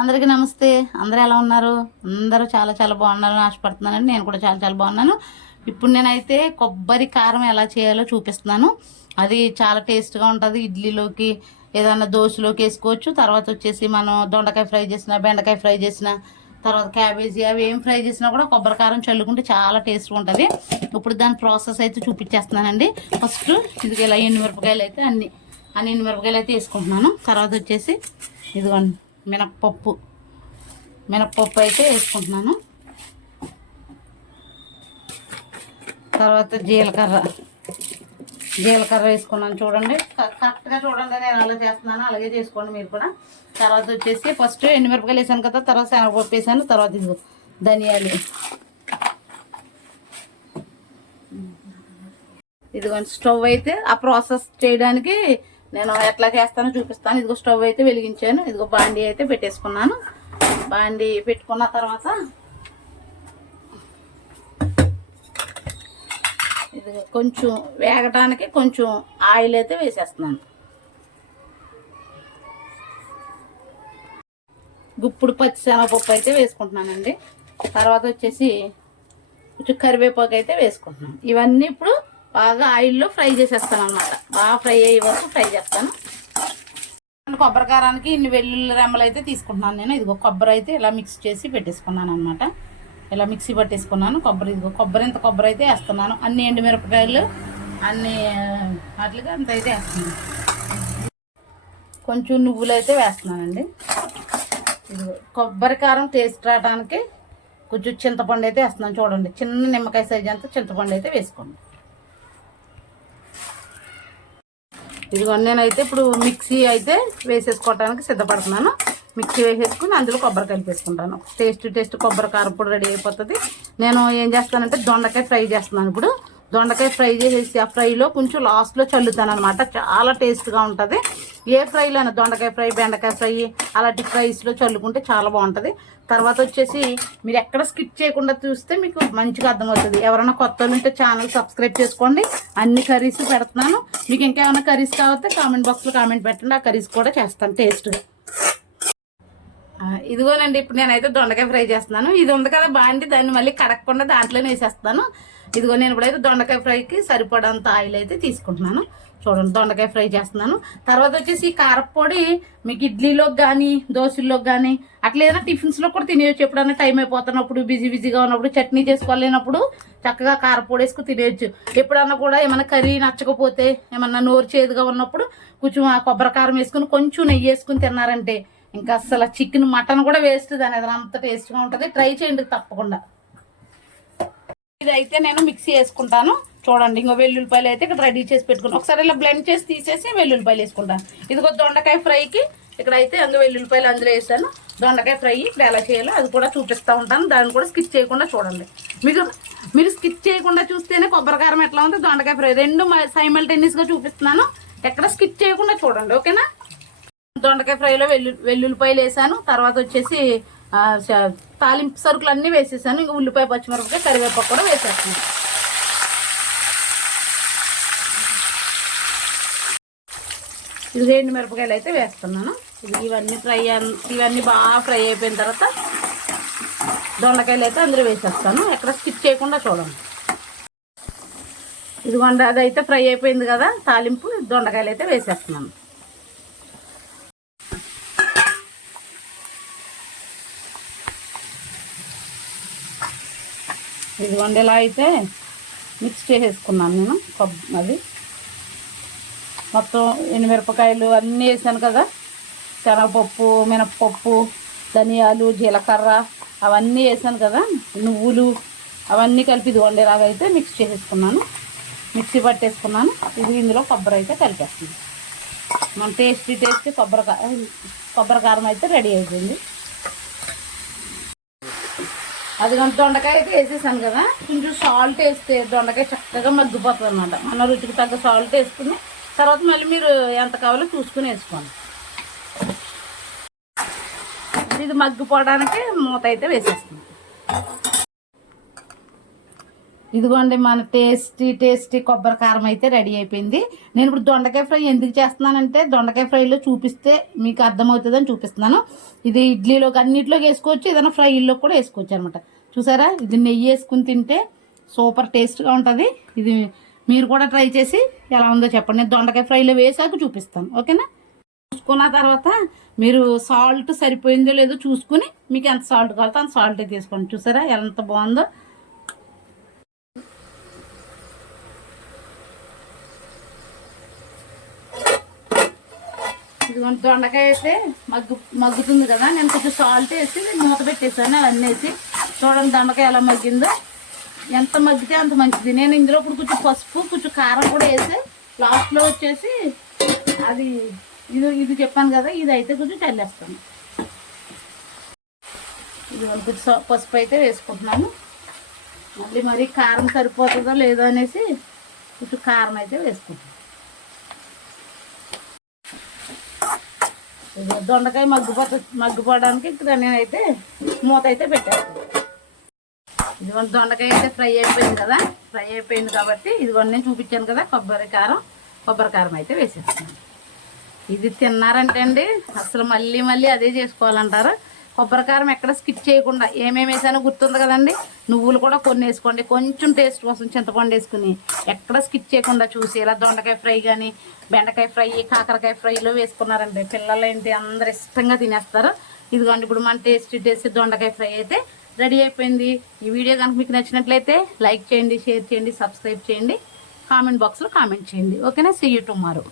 అందరికీ నమస్తే. అందరూ ఎలా ఉన్నారు? అందరూ చాలా చాలా బాగున్నారని ఆశపడుతున్నానండి. నేను కూడా చాలా చాలా బాగున్నాను. ఇప్పుడు నేనైతే కొబ్బరి కారం ఎలా చేయాలో చూపిస్తున్నాను. అది చాలా టేస్ట్గా ఉంటుంది. ఇడ్లీలోకి ఏదైనా దోశలోకి వేసుకోవచ్చు. తర్వాత వచ్చేసి మనం దొండకాయ ఫ్రై చేసిన, బెండకాయ ఫ్రై చేసిన, తర్వాత క్యాబేజీ అవి ఏం ఫ్రై చేసినా కూడా కొబ్బరి కారం చల్లుకుంటే చాలా టేస్ట్గా ఉంటుంది. ఇప్పుడు దాని ప్రాసెస్ అయితే చూపించేస్తున్నానండి. ఫస్ట్ ఇది ఇలా ఎండుమిరపకాయలు అయితే అన్ని ఎండుమిరపకాయలు అయితే వేసుకుంటున్నాను. తర్వాత వచ్చేసి ఇదిగోండి మినప్పప్పు అయితే వేసుకుంటున్నాను. తర్వాత జీలకర్ర వేసుకున్నాను. చూడండి, కరెక్ట్గా చూడండి, నేను అలా చేస్తున్నాను, అలాగే చేసుకోండి మీరు కూడా. తర్వాత వచ్చేసి ఫస్ట్ ఎండుమిరపకాయలు వేసాను కదా, తర్వాత శనగపప్పు వేసాను, తర్వాత ఇది ధనియాలు, ఇదిగోండి. స్టవ్ అయితే ఆ ప్రాసెస్ చేయడానికి నేను ఎట్లా చేస్తానో చూపిస్తాను. ఇదిగో స్టవ్ అయితే వెలిగించాను. ఇదిగో బాండీ అయితే పెట్టేసుకున్నాను. బాండీ పెట్టుకున్న తర్వాత ఇది కొంచెం వేగటానికి కొంచెం ఆయిల్ అయితే వేసేస్తున్నాను. గుప్పుడు పచ్చిశనగపప్పు అయితే వేసుకుంటున్నానండి. తర్వాత వచ్చేసి కొంచెం కరివేపాకు అయితే వేసుకుంటున్నాను. ఇవన్నీ ఇప్పుడు బాగా ఆయిల్లో ఫ్రై చేసేస్తాను అనమాట. బాగా ఫ్రై అయ్యే వరకు ఫ్రై చేస్తాను. కొబ్బరి కారానికి ఇన్ని వెల్లుల్లి రెమ్మలు అయితే తీసుకుంటున్నాను నేను. ఇదిగో కొబ్బరి అయితే ఇలా మిక్స్ చేసి పెట్టేసుకున్నాను అనమాట. ఇలా మిక్సీ పట్టేసుకున్నాను కొబ్బరి. ఇదిగో ఇంత కొబ్బరి అయితే వేస్తున్నాను. అన్ని ఎండుమిరపకాయలు అన్ని వాటికి అంత అయితే వేస్తున్నాను. కొంచెం నువ్వులు అయితే వేస్తున్నానండి. ఇదిగో కొబ్బరి కారం టేస్ట్ రావడానికి కొంచెం చింతపండు అయితే వేస్తున్నాను. చూడండి, చిన్న నిమ్మకాయ సైజు అంతా చింతపండు అయితే వేసుకోండి. ఇదిగో నేనైతే ఇప్పుడు మిక్సీ అయితే వేసేసుకోవడానికి సిద్ధపడుతున్నాను. మిక్సీ వేసేసుకుని అందులో కొబ్బరి కలిపేసుకుంటాను. టేస్ట్ కొబ్బరి కారం పొడి రెడీ అయిపోతుంది. నేను ఏం చేస్తానంటే దొండకాయ ఫ్రై చేస్తున్నాను. ఇప్పుడు దొండకాయ ఫ్రై చేసేసి ఆ ఫ్రైలో కొంచెం లాస్ట్లో చల్లుతాను అనమాట. చాలా టేస్ట్గా ఉంటుంది. ఏ ఫ్రైలో అయినా దొండకాయ ఫ్రై, బెండకాయ ఫ్రై అలాంటి ఫ్రైస్లో చల్లుకుంటే చాలా బాగుంటుంది. తర్వాత వచ్చేసి మీరు ఎక్కడ స్కిప్ చేయకుండా చూస్తే మీకు మంచిగా అర్థమవుతుంది. ఎవరైనా కొత్త వాళ్ళు ఉంటే ఛానల్ సబ్స్క్రైబ్ చేసుకోండి. అన్ని కర్రీస్ పెడుతున్నాను. మీకు ఇంకా ఏమైనా కర్రీస్ కావాలంటే కామెంట్ బాక్స్లో కామెంట్ పెట్టండి. ఆ కర్రీస్ కూడా చేస్తాను టేస్ట్గా. ఇదిగోనండి, ఇప్పుడు నేనైతే దొండకాయ ఫ్రై చేస్తున్నాను. ఇది ఉంది కదా బాండి, దాన్ని మళ్ళీ కడగకుండా దాంట్లోనే వేసేస్తాను. ఇదిగో నేను ఇప్పుడైతే దొండకాయ ఫ్రైకి సరిపడంత ఆయిల్ అయితే తీసుకుంటున్నాను. చూడండి, దొండకాయ ఫ్రై చేస్తున్నాను. తర్వాత వచ్చేసి ఈ కారపొడి మీకు ఇడ్లీలోకి కానీ దోశల్లోకి కానీ అట్లా ఏదైనా టిఫిన్స్లో కూడా తినేయచ్చు. ఎప్పుడైనా టైం అయిపోతున్నప్పుడు, బిజీగా ఉన్నప్పుడు, చట్నీ చేసుకోలేనప్పుడు చక్కగా కారపొడి వేసుకుని తినేయచ్చు. ఎప్పుడన్నా కూడా ఏమైనా కర్రీ నచ్చకపోతే, ఏమన్నా నోరు చేదుగా ఉన్నప్పుడు కొంచెం ఆ కొబ్బరి కారం వేసుకుని కొంచెం నెయ్యి వేసుకుని తిన్నారంటే ఇంకా అసలు చికెన్, మటన్ కూడా వేస్ట్ దాని అంత టేస్ట్గా ఉంటుంది. ట్రై చేయండి తప్పకుండా. ఇదైతే నేను మిక్సీ వేసుకుంటాను. చూడండి, ఇంకో వెల్లుల్లిపాయలు అయితే ఇక్కడ రెడీ చేసి పెట్టుకున్నాను. ఒకసారి ఇలా బ్లెండ్ చేసి తీసేసి వెల్లుల్లిపాయలు వేసుకుంటాను. ఇదిగో దొండకాయ ఫ్రైకి ఇక్కడైతే అందులో వెల్లుల్లిపాయలు అందులో వేసాను. దొండకాయ ఫ్రై ఇప్పుడు ఎలా చేయాలో అది కూడా చూపిస్తూ ఉంటాను. దాన్ని కూడా స్కిప్ చేయకుండా చూడండి. మీరు స్కిప్ చేయకుండా చూస్తేనే కొబ్బరి కారం ఎట్లా ఉంది, దొండకాయ ఫ్రై రెండు సైమల్టేనియస్గా చూపిస్తున్నాను. ఎక్కడ స్కిప్ చేయకుండా చూడండి, ఓకేనా? దొండకాయ ఫ్రైలో వెల్లుల్లిపాయలు వేసాను. తర్వాత వచ్చేసి తాలింపు సరుకులు అన్నీ వేసేసాను. ఇంకా ఉల్లిపాయ, పచ్చిమిరపకాయ, కరివేపాకు కూడా వేసేస్తాను. ఇది ఎండు మిరపకాయలు అయితే వేస్తున్నాను. ఇవన్నీ బాగా ఫ్రై అయిపోయిన తర్వాత దొండకాయలు అయితే అందులో వేసేస్తాను. ఎక్కడ స్కిప్ చేయకుండా చూడండి. ఇదిగోండి, అదైతే ఫ్రై అయిపోయింది కదా తాలింపు. దొండకాయలు అయితే వేసేస్తున్నాను. ఇదిగోండి, ఇలా అయితే మిక్స్ చేసేసుకున్నాను నేను. అది మొత్తం ఎండుమిరపకాయలు అన్నీ వేసాను కదా, శనగపప్పు, మినప్పప్పు, ధనియాలు, జీలకర్ర అవన్నీ వేసాను కదా, నువ్వులు అవన్నీ కలిపి ఇదిగోండి ఇలాగైతే మిక్స్ చేసేసుకున్నాను. మిక్సీ పట్టేసుకున్నాను. ఇది ఇందులో కొబ్బరి అయితే కలిపేస్తుంది. మన టేస్టీ కొబ్బరి కారం అయితే రెడీ అయిపోయింది. అది కొంత దొండకాయ అయితే వేసేసాను కదా, కొంచెం సాల్ట్ వేస్తే దొండకాయ చక్కగా మగ్గిపోతుంది అనమాట. మన రుచికి తగ్గ సాల్ట్ వేసుకుని తర్వాత మళ్ళీ మీరు ఎంత కావాలో చూసుకుని వేసుకోండి. ఇది మగ్గిపోవడానికి మూత అయితే వేసేస్తుంది. ఇదిగోండి మన టేస్టీ కొబ్బరి కారం అయితే రెడీ అయిపోయింది. నేను ఇప్పుడు దొండకాయ ఫ్రై ఎందుకు చేస్తున్నానంటే దొండకాయ ఫ్రైలో చూపిస్తే మీకు అర్థమవుతుందని చూపిస్తున్నాను. ఇది ఇడ్లీలోకి అన్నింటిలోకి వేసుకోవచ్చు, ఏదైనా ఫ్రైలో కూడా వేసుకోవచ్చు అనమాట. చూసారా, ఇది నెయ్యి వేసుకుని తింటే సూపర్ టేస్ట్గా ఉంటుంది. ఇది మీరు కూడా ట్రై చేసి ఎలా ఉందో చెప్పండి. నేను దొండకాయ ఫ్రైలో వేసాక చూపిస్తాను, ఓకేనా. చూసుకున్న తర్వాత మీరు సాల్ట్ సరిపోయిందో లేదో చూసుకుని మీకు ఎంత సాల్ట్ కావాలో అంత సాల్ట్ తీసుకోండి. చూసారా ఎంత బాగుందో. ఇదిగోండి దొండకాయ అయితే మగ్గుతుంది కదా, నేను కొంచెం సాల్ట్ వేసి మూత పెట్టేసాను. అవన్నీ వేసి చూడండి దొండకాయ ఎలా మగ్గిందో. ఎంత మగ్గితే అంత మంచిది. నేను ఇందులో ఇప్పుడు కొంచెం పసుపు కొంచెం కారం కూడా వేసి లాస్ట్లో వచ్చేసి అది ఇది చెప్పాను కదా, ఇది అయితే కొంచెం చల్లేస్తాను. ఇది కొంచెం పసుపు అయితే వేసుకుంటున్నాను. మళ్ళీ మరి కారం సరిపోతుందో లేదో అనేసి కొంచెం కారం అయితే వేసుకుంటాను. దొండకాయ మగ్గిపోవడానికి ఇక్కడ నేనైతే మూత అయితే పెట్టేస్తాను. ఇదిగోండి దొండకాయ అయితే ఫ్రై అయిపోయింది కదా, ఫ్రై అయిపోయింది కాబట్టి ఇదిగోండి నేను చూపించాను కదా కొబ్బరి కారం అయితే వేసేస్తాను. ఇది తిన్నారంటే అండి అసలు మళ్ళీ అదే చేసుకోవాలంటారు. కొబ్బరి కారం ఎక్కడ స్కిప్ చేయకుండా ఏమేమి వేసానో గుర్తుంది కదండి. నువ్వులు కూడా కొన్ని వేసుకోండి, కొంచెం టేస్ట్ కోసం చింతపండు వేసుకుని ఎక్కడ స్కిప్ చేయకుండా చూసి ఇలా దొండకాయ ఫ్రై కానీ బెండకాయ ఫ్రై కాకరకాయ ఫ్రైలో వేసుకున్నారండి పిల్లలు ఏంటి అందరు ఇష్టంగా తినేస్తారు. ఇదిగోండి ఇప్పుడు మన టేస్టీ దొండకాయ ఫ్రై అయితే రెడీ అయిపోయింది. ఈ వీడియో కనుక మీకు నచ్చినట్లయితే లైక్ చేయండి, షేర్ చేయండి, సబ్స్క్రైబ్ చేయండి, కామెంట్ బాక్స్లో కామెంట్ చేయండి. ఓకేనా, సీ యూ టుమారో.